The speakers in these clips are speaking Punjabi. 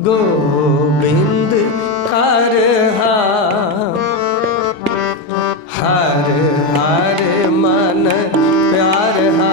ਗੋਬਿੰਦ ਕਰ ਹਰ ਹਰ ਮਨ ਪਿਆਰ ਹਾ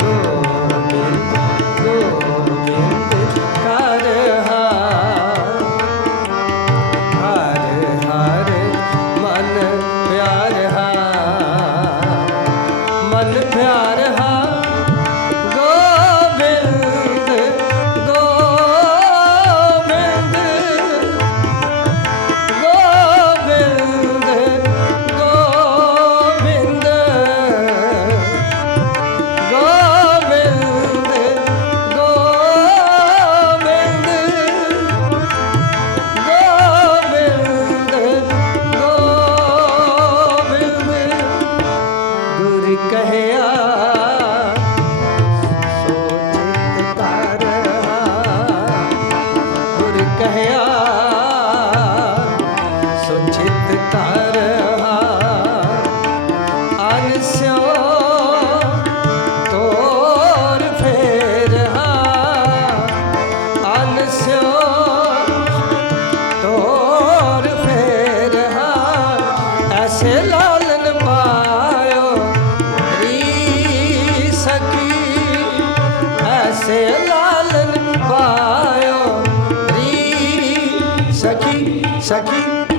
ਗੋਬਿੰਦ ਗੋਬਿੰਦ ਕਰ ਹਰ ਹਰ ਮਨ ਪਿਆਰ ਹਾ ਮਨ ਪਿਆਰ ਹਾ ਚਿਤ ਧਰ Isso aqui, isso aqui.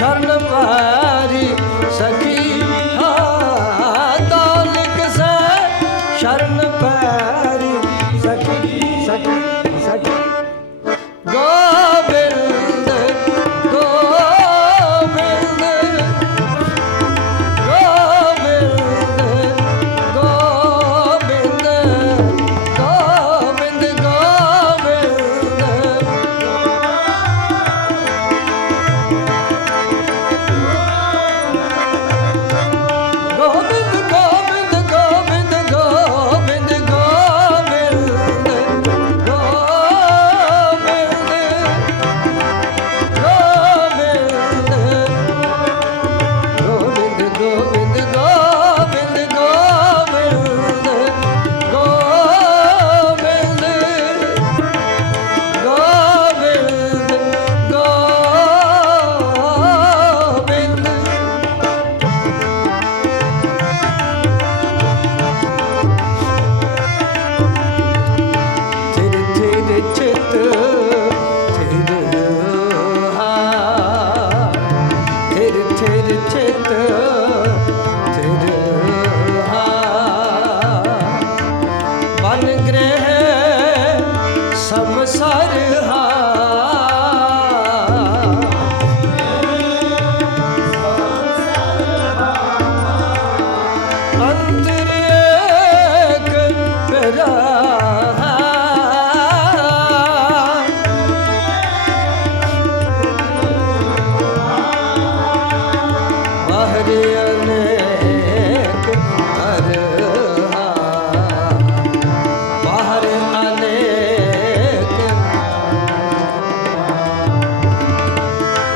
ਸ਼ਰਨ ਪਾਰੀ ਸਖੀ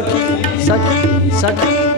ਸਖੀ ਸਖੀ ਸਖੀ